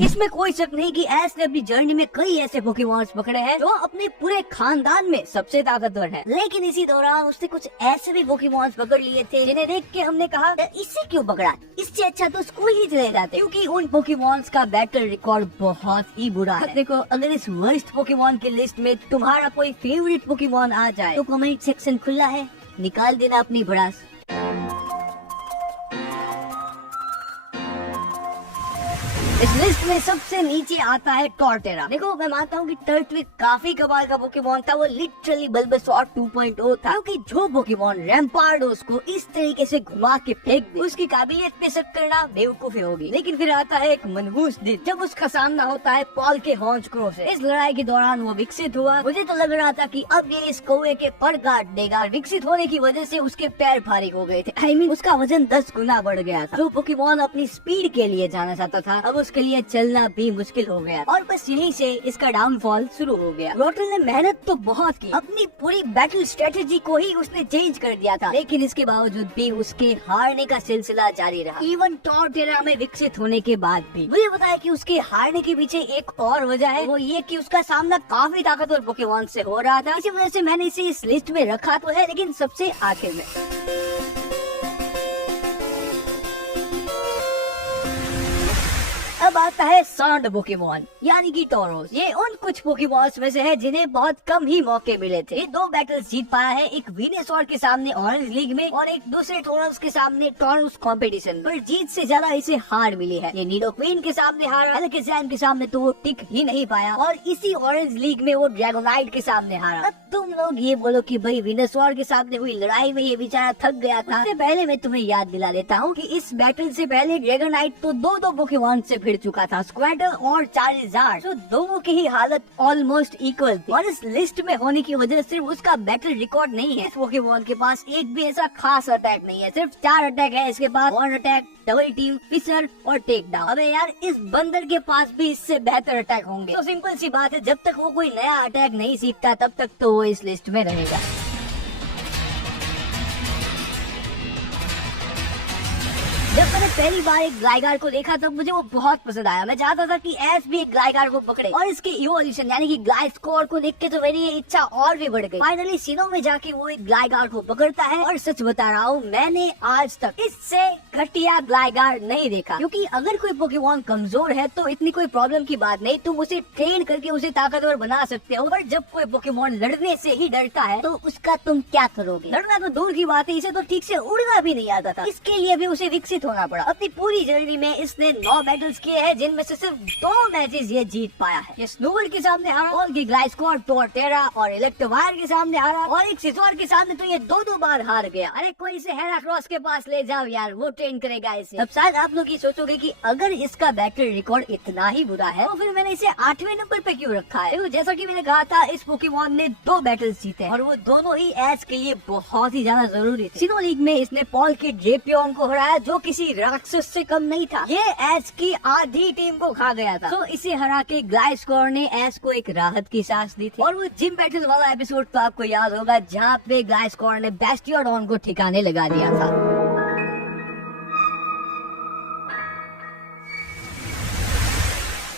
इसमें कोई शक नहीं कि एस ने अपनी जर्नी में कई ऐसे पोकेमॉन्स पकड़े हैं जो अपने पूरे खानदान में सबसे ताकतवर है। लेकिन इसी दौरान उसने कुछ ऐसे भी पोकेमॉन्स पकड़ लिए थे जिन्हें देख के हमने कहा इससे क्यों पकड़ा, इससे अच्छा तो स्कूल ही चले जाते, क्योंकि उन पोकेमॉन्स का बैटल रिकॉर्ड बहुत ही बुरा है। देखो, अगर इस वर्स्ट पोकेमॉन की लिस्ट में तुम्हारा कोई फेवरेट पोकेमॉन आ जाए तो कमेंट सेक्शन खुला है, निकाल देना अपनी भड़ास। इस लिस्ट में सबसे नीचे आता है टॉर्टेरा। देखो, मैं मानता हूँ कि टर्टविक काफी कमाल का पोकेमॉन था, वो लिटरली बल्बासौर 2.0 था, क्योंकि जो पोकेमॉन रैम्पार्डोस को इस तरीके से घुमा के फेंक दे उसकी काबिलियत पे शक करना बेवकूफी होगी। लेकिन फिर आता है एक मनहूस दिन जब उसका सामना होता है पॉल के हॉन्चक्रो से। इस लड़ाई के दौरान वो विकसित हुआ। मुझे तो लग रहा था कि अब ये इस कौवे के पर काट देगा। विकसित होने की वजह से उसके पैर भारी हो गए थे। I mean, उसका वजन 10 गुना बढ़ गया था। जो पोकेमॉन अपनी स्पीड के लिए जाना चाहता था, अब उसके लिए चलना भी मुश्किल हो गया और बस यहीं से इसका डाउनफॉल शुरू हो गया। रोटल ने मेहनत तो बहुत की, अपनी पूरी बैटल स्ट्रेटेजी को ही उसने चेंज कर दिया था, लेकिन इसके बावजूद भी उसके हारने का सिलसिला जारी रहा। इवन टॉर्टेरा में विकसित होने के बाद भी मुझे पता है कि उसके हारने के पीछे एक और वजह है, वो ये कि उसका सामना काफी ताकतवर पोकेमॉन से हो रहा था। इसी वजह से मैंने इसे इस लिस्ट में रखा तो है, लेकिन सबसे आखिर में। अब आता है सांड पोकेमॉन यानी कि टोरोस। ये उन कुछ पोकेमॉन्स में से है जिन्हें बहुत कम ही मौके मिले थे। ये 2 बैटल्स जीत पाया है, एक विनेसॉर के सामने ऑरेंज लीग में और एक दूसरे टोरस के सामने टोरस कंपटीशन, पर जीत से ज्यादा इसे हार मिली है। ये निडोक्वीन के सामने हारा, एलेक्ट्राइन के सामने तो वो टिक ही नहीं पाया और इसी ऑरेंज लीग में वो ड्रैगोनाइट के सामने हारा। अब तुम लोग ये बोलो कि भाई विनेसॉर के सामने हुई लड़ाई में ये बेचारा थक गया था। उससे पहले मैं तुम्हें याद दिला देता हूँ कि इस बैटल से पहले ड्रैगोनाइट तो 2 पोकेमॉन से भिड़ चुका था, स्क्वाडर और चार्लिजार्ड। तो दोनों की ही हालत ऑलमोस्ट इक्वल थी और इस लिस्ट में होने की वजह से सिर्फ उसका बैटल रिकॉर्ड नहीं है, इस पोकेमॉन के पास एक भी ऐसा खास अटैक नहीं है। सिर्फ 4 अटैक है इसके पास, one attack, double team, fisher और टेक डाउन। अबे यार, इस बंदर के पास भी इससे बेहतर अटैक होंगे। तो सिंपल सी बात है, जब तक वो कोई नया अटैक नहीं सीखता तब तक तो वो इस लिस्ट में रहेगा। जब मैंने पहली बार एक ग्लाइगार को देखा तब मुझे वो बहुत पसंद आया। मैं चाहता था कि एस भी एक ग्लाइगार को पकड़े और इसके इवोल्यूशन यानी कि ग्लाइस्कोर को देख के तो मेरी ये इच्छा और भी बढ़ गई। फाइनली सिनो में जाके वो एक ग्लाइगार को पकड़ता है और सच बता रहा हूँ, मैंने आज तक इससे घटिया ग्लाइगार नहीं देखा। क्योंकि अगर कोई पोकेमॉन कमजोर है तो इतनी कोई प्रॉब्लम की बात नहीं, तुम उसे ट्रेन करके उसे ताकतवर बना सकते हो। पर जब कोई पोकेमॉन लड़ने से ही डरता है तो उसका तुम क्या करोगे? लड़ना तो दूर की बात है, इसे तो ठीक से उड़ना भी नहीं आता था। इसके लिए भी उसे विकसित होना पड़ा। अपनी पूरी जर्नी में इसने 9 बैटल्स किए हैं, जिनमें से सिर्फ 2 मैचेस ये जीत पाया है। ये स्नूबल के सामने हारा, ऑल की ग्लाइस्कोर, टोर्टेरा और इलेक्ट्रोवायर के सामने हारा और एक सिजोर के सामने तो ये 2 बार हार गया। अरे कोई इसे हेराक्रोस के पास ले जाओ यार, वो ट्रेन करेगा इसे। अब शायद आप लोग ये सोचोगे कि अगर इसका बैटल रिकॉर्ड इतना ही बुरा है तो फिर मैंने इसे 8वें नंबर पे क्यों रखा है? जैसा कि मैंने कहा था, इस पोकेमॉन ने 2 बैटल्स जीते और वो दोनों ही एस के लिए बहुत ही ज्यादा जरूरी थे। सिनो लीग में इसने पॉल के ड्रेपियन को हराया, जो किसी राक्षस से कम नहीं था। ये एस की आधी टीम को खा गया था। तो इसे हरा के ग्लाइस्कोर ने एस को एक राहत की सांस दी थी। और वो जिम बैटल वाला एपिसोड तो आपको याद होगा, जहाँ पे ग्लाइस्कोर ने बेस्टियोडॉन को ठिकाने लगा दिया था।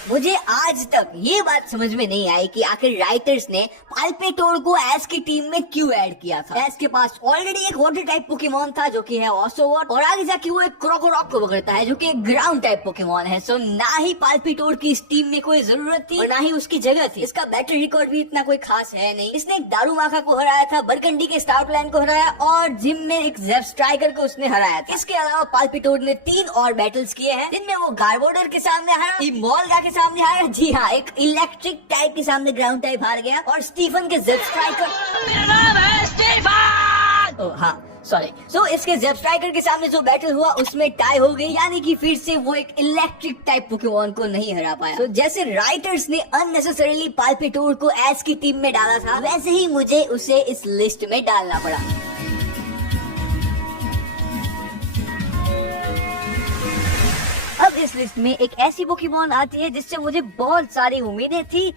मुझे आज तक ये बात समझ में नहीं आई कि आखिर राइटर्स ने पाल्पेटोर को एस की टीम में क्यों ऐड किया था। एस के पास ऑलरेडी एक वाटर टाइप पोकेमॉन था जो कि है ऑसोवर्ट, और आगे जाके वो एक क्रोकोरॉक को पकड़ता है जो कि एक ग्राउंड टाइप पोकेमॉन है। सो ना ही पाल्पेटोर की इस टीम में कोई जरूरत थी और ना ही उसकी जगह थी। इसका बैटल रिकॉर्ड भी इतना कोई खास है नहीं। इसने एक दारूमाखा को हराया था, बरगंडी के स्टाउटलैंड को हराया और जिम में एक जेफ स्ट्राइकर को उसने हराया था। इसके अलावा पाल्पेटोर ने 3 और बैटल्स किए हैं, जिनमें वो गार्बोडर के सामने हारा, इमोल्गा के सामने हारा, जी हाँ, एक इलेक्ट्रिक टाइप के सामने ग्राउंड टाइप हार गया, और स्टीफन के जेफ स्ट्राइकर, मेरा नाम है स्टीफन, हाँ सॉरी। सो इसके जेफ स्ट्राइकर के सामने जो बैटल हुआ उसमें टाई हो गई, यानी कि फिर से वो एक इलेक्ट्रिक टाइप पोकेमॉन को नहीं हरा पाया। तो जैसे राइटर्स ने अननेसेसरीली पाल्पेटोर को एस की टीम में डाला था, वैसे ही मुझे उसे इस लिस्ट में डालना पड़ा। अब इस लिस्ट में एक ऐसी पोकेमॉन आती है जिससे मुझे बहुत सारी उम्मीदें थी,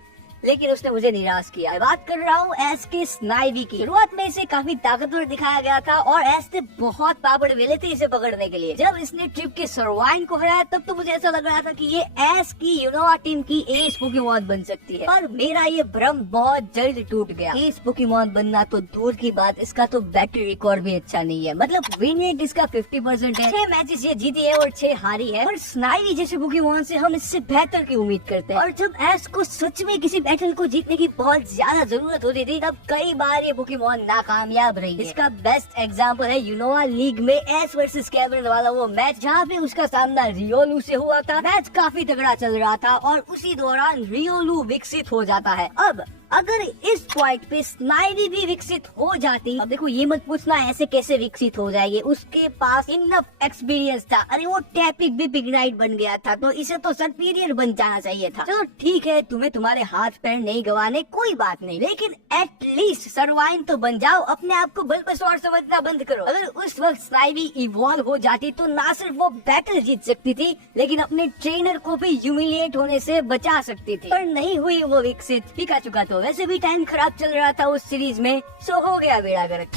लेकिन उसने मुझे निराश किया। मैं बात कर रहा हूँ एस के स्नाइवी की। शुरुआत में इसे काफी ताकतवर दिखाया गया था और एस ने बहुत पापड़ वेले थे इसे पकड़ने के लिए। जब इसने ट्रिप के सरवाइन को हराया तब तो मुझे ऐसा लग रहा था कि ये एस की यूनोवा टीम की एस पोकेमॉन बन सकती है, पर मेरा ये भ्रम बहुत जल्द टूट गया। एस पोकेमॉन बनना तो दूर की बात, इसका तो बैटरी रिकॉर्ड भी अच्छा नहीं है। मतलब विन रेट इसका 50% है, 6 मैचेस ये जीती है और 6 हारी है। और स्नाइवी जैसे पोकेमॉन से हम इससे बेहतर की उम्मीद करते हैं। और जब एस को सच में किसी बैटल को जीतने की बहुत ज्यादा जरूरत होती थी तब कई बार ये पोकेमॉन नाकामयाब रही है। इसका बेस्ट एग्जांपल है यूनोवा लीग में एस वर्सेस कैमरन वाला वो मैच जहाँ पे उसका सामना रियोलू से हुआ था। मैच काफी तगड़ा चल रहा था और उसी दौरान रियोलू विकसित हो जाता है। अब अगर इस पॉइंट पे स्नाइवी भी विकसित हो जाती, अब देखो ये मत पूछना ऐसे कैसे विकसित हो जाएगी, उसके पास इनफ एक्सपीरियंस था। अरे वो टैपिक भी पिग्नाइट बन गया था तो इसे तो सुपीरियर बन जाना चाहिए था। चलो ठीक है, तुम्हें तुम्हारे हाथ पैर नहीं गवाने, कोई बात नहीं, लेकिन एटलीस्ट सरवाइन तो बन जाओ। अपने आप को बल्बसवार समझना बंद करो। अगर उस वक्त स्नाइवी इवॉल्व हो जाती तो ना सिर्फ वो बैटल जीत सकती थी लेकिन अपने ट्रेनर को भी ह्यूमिलिएट होने से बचा सकती थी, पर नहीं हुई वो विकसित। पिका चुका तो वैसे भी टाइम खराब चल रहा था उस सीरीज में, सो हो गया बेड़ा गर्क।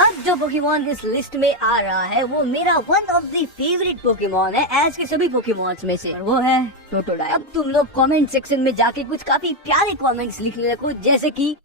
अब जो पोकेमॉन इस लिस्ट में आ रहा है वो मेरा one of the favourite Pokemon है एज के सभी पोकेमॉन्स में से, और वो है टोटोडाइल। अब तुम लोग कमेंट सेक्शन में जाके कुछ काफी प्यारे कमेंट्स लिखने लगो, जैसे कि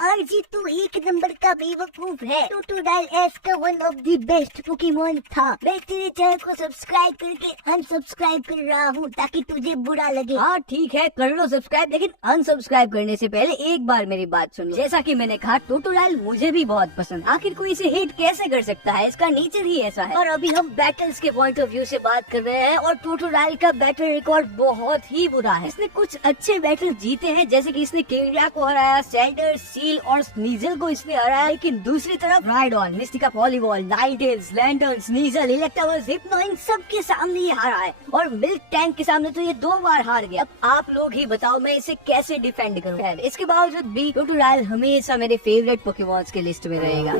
आरजी तू एक नंबर का बेवकूफ है, टोटोडाइल एस का one of the best Pokemon था। मैं तेरे चैनल को सब्सक्राइब करके अनसब्सक्राइब कर रहा हूँ ताकि तुझे बुरा लगे। हाँ ठीक है, कर लो सब्सक्राइब, लेकिन अनसब्सक्राइब करने से पहले एक बार मेरी बात सुन लो। जैसा कि मैंने कहा टोटोडाइल मुझे भी बहुत पसंद, आखिर कोई इसे हेट कैसे कर सकता है, इसका नेचर ही ऐसा है। और अभी हम बैटल्स के पॉइंट ऑफ व्यू से बात कर रहे हैं और टोटोडाइल का बैटल रिकॉर्ड बहुत ही बुरा है। इसने कुछ अच्छे बैटल जीते हैं, जैसे कि इसने किंगला को हराया, सैंडर, सील और स्नीजल को इसने हराया, लेकिन दूसरी तरफ Rhydon, Mystica, पॉलीवॉल, Ninetales, lantern, Sneasel, इलेक्टावर्स, hypno, इन सब के सामने ये हारा है और मिल्क टैंक के सामने तो ये 2 बार हार गया। अब आप लोग ही बताओ मैं इसे कैसे डिफेंड करूं। इसके बावजूद भी टोटोडाइल हमेशा मेरे फेवरेट पोकेमॉन्स के लिस्ट में रहेगा।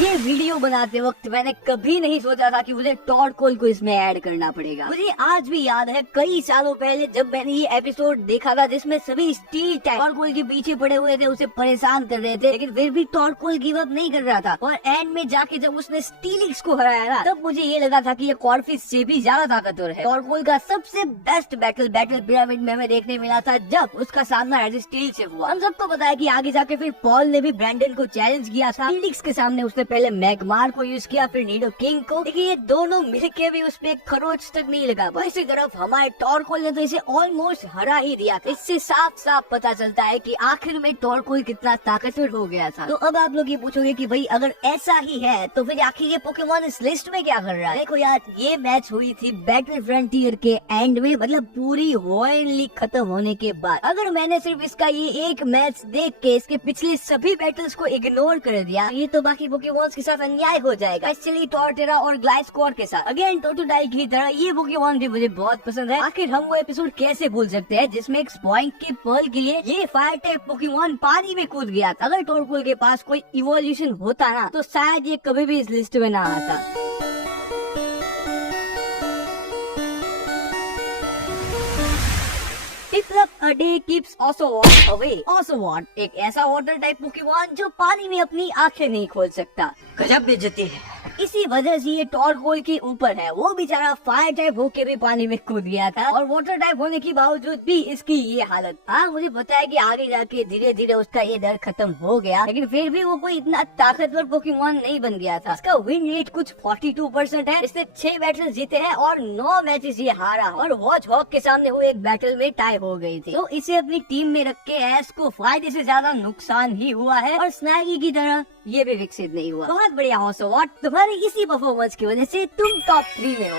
ये वीडियो बनाते वक्त मैंने कभी नहीं सोचा था कि मुझे टॉरकोल को इसमें ऐड करना पड़ेगा। मुझे आज भी याद है कई सालों पहले जब मैंने ये एपिसोड देखा था जिसमें सभी स्टील टॉरकोल के पीछे पड़े हुए थे, उसे परेशान कर रहे थे, लेकिन फिर भी टॉरकोल गिव अप नहीं कर रहा था। और एंड में जाके जब उसने स्टीलिक्स को हराया ना, तब मुझे ये लगा था कि ये कॉर्फिस से भी ज्यादा ताकतवर है। टॉरकोल का सबसे बेस्ट बैटल पिरामिड में हमें देखने मिला था जब उसका सामना स्टील से हुआ। हम सबको पता है कि आगे जाके फिर पॉल ने भी ब्रैंडन को चैलेंज किया था। स्टीलिक्स के सामने उसने पहले मैगमार को यूज किया, फिर नीडो किंग को, लेकिन ये दोनों मिलके भी उसमें खरोच तक नहीं लगा। दूसरी तरफ हमारे टॉरकोल ने तो इसे ऑलमोस्ट हरा ही दिया था। इससे साफ साफ पता चलता है कि आखिर में टॉरकोल कितना ताकतवर हो गया था। तो अब आप लोग ये पूछोगे कि भाई अगर ऐसा ही है तो फिर आखिर ये पोकेमॉन इस लिस्ट में क्या कर रहा है। देखो यार, ये मैच हुई थी बैटल फ्रंटियर के एंड में, मतलब पूरी वॉर लीग खत्म होने के बाद। अगर मैंने सिर्फ इसका ये एक मैच देख के इसके पिछले सभी बैटल्स को इग्नोर कर दिया, ये तो बाकी पोकेमॉन्स के साथ अन्याय हो जाएगा, स्पेशली टॉर्टेरा और ग्लाइस्कोर के साथ। अगेन टोटोडाइल की तरह ये पोकेमॉन भी मुझे बहुत पसंद है। आखिर हम वो एपिसोड कैसे भूल सकते हैं जिसमें एक स्पॉइंक के पर्ल के लिए ये फायर टाइप पोकेमॉन पानी में कूद गया था। अगर टोरकोल के पास कोई इवोल्यूशन होता ना तो शायद ये कभी भी इस लिस्ट में ना आता। A day keeps Oshawott away. Oshawott एक ऐसा वाटर टाइप पोकेमॉन जो पानी में अपनी आंखें नहीं खोल सकता। गजब बेइज्जती है। इसी वजह से ये टॉरकोल के ऊपर है। वो बेचारा फायर टाइप होके भी पानी में कूद गया था और वाटर टाइप होने के बावजूद भी इसकी ये हालत। हाँ, मुझे पता है कि आगे जाके धीरे धीरे उसका ये डर खत्म हो गया, लेकिन फिर भी वो कोई इतना ताकतवर पोकेमॉन नहीं बन गया था। इसका विन रेट कुछ 42% है। इसने 6 बैटल जीते हैं और 9 मैचेस ये हारा और वॉच हॉक के सामने हुए एक बैटल में टाई हो गई थी। तो इसे अपनी टीम में रख के एस को फायदे से ज्यादा नुकसान ही हुआ है और स्नैगी की तरह ये भी विकसित नहीं हुआ। बहुत बढ़िया ओशोवॉट, तुम्हारी इसी परफॉर्मेंस की वजह से तुम टॉप 3 में हो।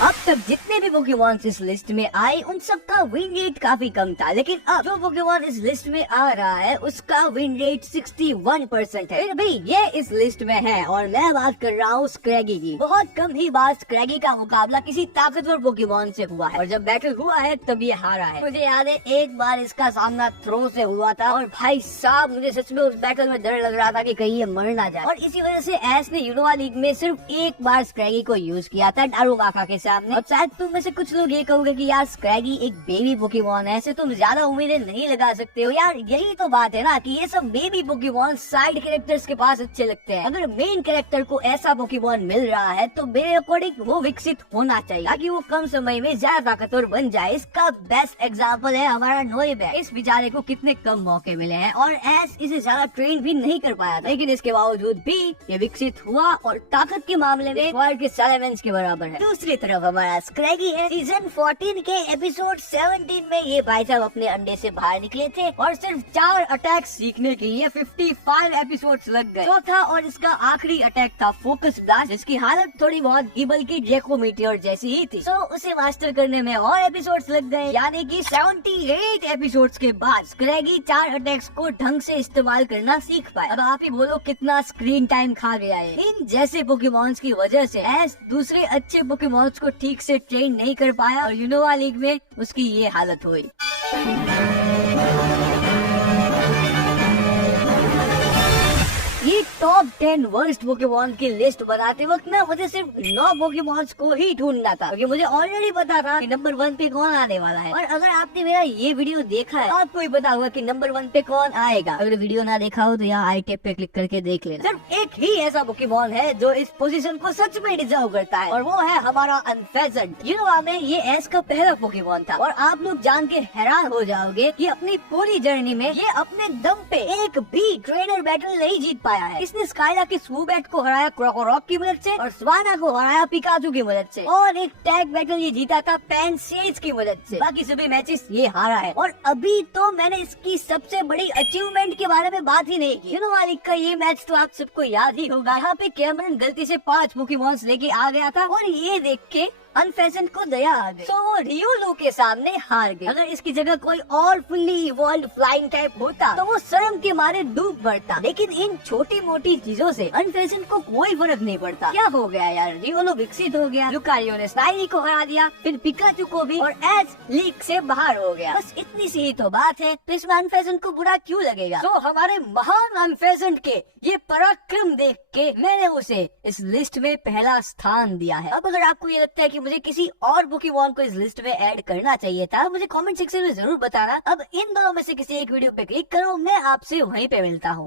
अब तक जितने भी पोकेमॉन इस लिस्ट में आए उन सब का विन रेट काफी कम था, लेकिन अब जो पोकेमॉन इस लिस्ट में आ रहा है उसका विन रेट 61% है। फिर भी ये इस लिस्ट में है और मैं बात कर रहा हूँ स्क्रैगी की। बहुत कम ही बार स्क्रैगी का मुकाबला किसी ताकतवर पोकेमॉन से हुआ है और जब बैटल हुआ है तब ये हारा है। मुझे याद है एक बार इसका सामना थ्रो से हुआ था और भाई साहब मुझे सच में उस बैटल में डर लग रहा था कि कहीं ये मर ना जाए, और इसी वजह से एस ने यूनोवा लीग में सिर्फ एक बार स्क्रैगी को यूज किया था डारुगाका के सामने। और शायद तुम में से कुछ लोग ये कहोगे कि यार स्क्रैगी एक बेबी पोकेमॉन है, ऐसे तुम ज्यादा उम्मीदें नहीं लगा सकते हो। यार यही तो बात है ना कि ये सब बेबी पोकेमॉन साइड कैरेक्टर्स के पास अच्छे लगते हैं। अगर मेन कैरेक्टर को ऐसा पोकेमॉन मिल रहा है तो मेरे अकॉर्डिंग वो विकसित होना चाहिए ताकि वो कम समय में ज्यादा ताकतवर बन जाए। इसका बेस्ट एग्जाम्पल है हमारा नोएबे। इस बेचारे को कितने कम मौके मिले हैं और एस इसे ज्यादा ट्रेन भी नहीं कर पाया था, लेकिन इसके बावजूद भी ये विकसित हुआ और ताकत के मामले में वर्ल्ड के सालेमेंस के बराबर है। दूसरी तरफ हमारा स्क्रैगी है। सीजन 14 के एपिसोड 17 में ये भाई साहब अपने अंडे से बाहर निकले थे और सिर्फ 4 अटैक सीखने के लिए 55 एपिसोड्स लग गए। चौथा और इसका आखिरी अटैक था फोकस ब्लास्ट, जिसकी हालत थोड़ी बहुत गिबल की ड्रैको मीटियोर जैसी ही थी। तो उसे मास्टर करने में और एपिसोड्स लग गए, यानी कि 78 एपिसोड्स के बाद स्क्रैगी 4 अटैक्स को ढंग से इस्तेमाल करना सीख पाए। अब आप ही बोलो कितना स्क्रीन टाइम खा गया है। इन जैसे पोकेमॉन्स की वजह से एस दूसरे अच्छे पोकेमॉन्स को ठीक से ट्रेन नहीं कर पाया और यूनोवा लीग में उसकी ये हालत हुई। ये टॉप 10 वर्स्ट पोकेमॉन की लिस्ट बनाते वक्त ना मुझे सिर्फ 9 पोकेमॉन्स को ही ढूंढना था, क्योंकि मुझे ऑलरेडी पता था कि नंबर 1 पे कौन आने वाला है। और अगर आपने मेरा ये वीडियो देखा है तो आपको ही पता होगा कि नंबर 1 पे कौन आएगा। अगर वीडियो ना देखा हो तो यहाँ आई टैब पे क्लिक करके देख लेना। सिर्फ एक ही ऐसा पोकेमॉन है जो इस पोजीशन को सच में डिजर्व करता है और वो है हमारा अनफेजेंट। यूनोवा में ये एस का पहला पोकेमॉन था और आप लोग जान के हैरान हो जाओगे कि अपनी पूरी जर्नी में ये अपने दम पे एक भी ट्रेनर बैटल नहीं जीत पाया है। इसने स्काइला के स्वूबैट को हराया क्रोकोरॉक की मदद से और स्वाना को हराया पिकाचू की मदद से, और एक टैग बैटल ये जीता था पैनसेज की मदद से। बाकी सभी मैचेस ये हारा है। और अभी तो मैंने इसकी सबसे बड़ी अचीवमेंट के बारे में बात ही नहीं की। यूनोवा लीग का ये मैच तो आप सबको याद ही होगा। यहाँ पे कैमरन गलती से 5 पोकेमॉन्स लेके आ गया था और ये देख के अनफेजेंट को दया आ गई, तो वो रियोलो के सामने हार गई। अगर इसकी जगह कोई और फुल्ली इवॉल्व्ड फ्लाइंग टाइप होता तो वो शर्म के मारे डूब मरता, लेकिन इन छोटी मोटी चीजों से अनफेजेंट को कोई फर्क नहीं पड़ता। क्या हो गया यार, रियोलो विकसित हो गया, लुकारियो ने स्नाइली को हरा दिया, फिर पिकाचू को भी, और एस लीग से बाहर हो गया। बस इतनी सी ही तो बात है, तो इसमें अनफेजेंट को बुरा क्यों लगेगा। तो हमारे महान अनफेजेंट के ये पराक्रम देख के मैंने उसे इस लिस्ट में पहला स्थान दिया है। अब अगर आपको ये लगता है कि मुझे किसी और पोकेमॉन को इस लिस्ट में ऐड करना चाहिए था, मुझे कमेंट सेक्शन में जरूर बताना। अब इन दोनों में से किसी एक वीडियो पे क्लिक करो, मैं आपसे वहीं पे मिलता हूँ।